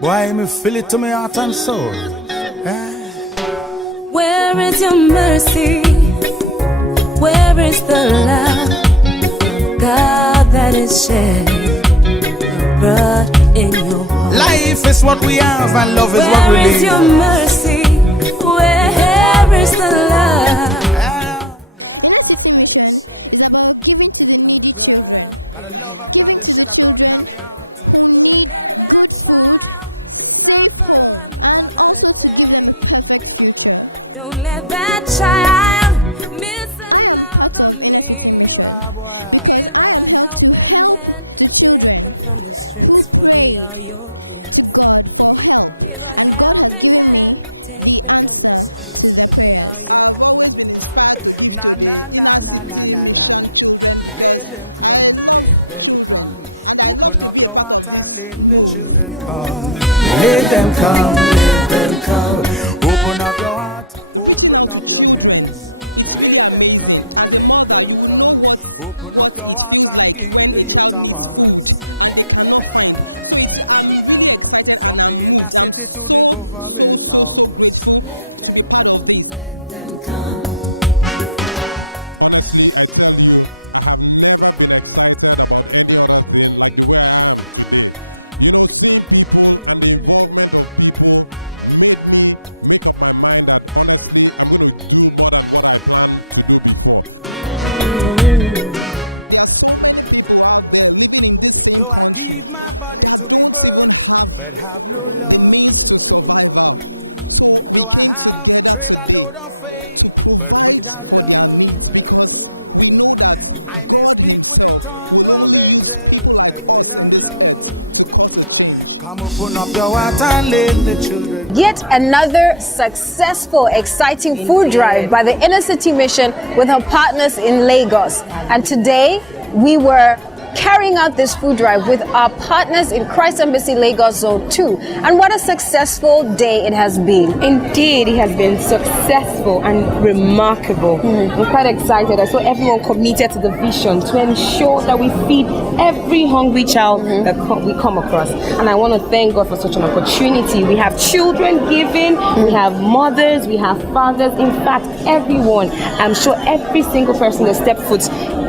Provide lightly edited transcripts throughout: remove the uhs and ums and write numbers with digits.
Boy, me feel it to my heart and soul. Where is your mercy? Where is the love, God, that is shed abroad in your heart? Life is what we have and love is what we live. Where is your mercy? Where is the love, God, that is shed abroad? And the love of God is shed abroad in our heart. Don't let that child suffer another day. Don't let that child miss another meal. Give her a helping hand. Take them from the streets, for they are your kids. Give a helping hand. Take them from the streets, for they are your kids. Na na na na na na na. Let them come, let them come. Open up your heart and let the children come. Let them come, let them come. Open up your heart, open up your hands. Let them come, let them come. Open up your heart and give the youth a chance. From the inner city to the government house. Let them come, let them come. Though I give my body to be burnt, but have no love. Though I have trade a load of faith, but without love. I may speak with the tongue of angels, but without love. Come open up your heart and let the children. Yet another successful, exciting food drive by the InnerCity Mission with her partners in Lagos. And today we were carrying out this food drive with our partners in Christ Embassy Lagos Zone 2. And what a successful day it has been. Indeed, it has been successful and remarkable. I'm quite excited. I saw everyone committed to the vision to ensure that we feed every hungry child that we come across. And I want to thank God for such an opportunity. We have children giving, we have mothers, we have fathers. In fact, everyone, I'm sure every single person that stepped foot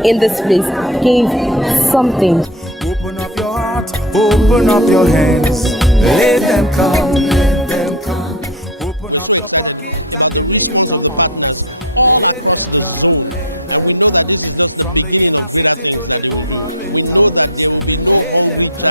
in this place gave something. Open up your heart, open up your hands. Let them come, let them come. Open up your pocket and give the youth a chance. Let them come, let them come. From the inner city to the government house. Let them come.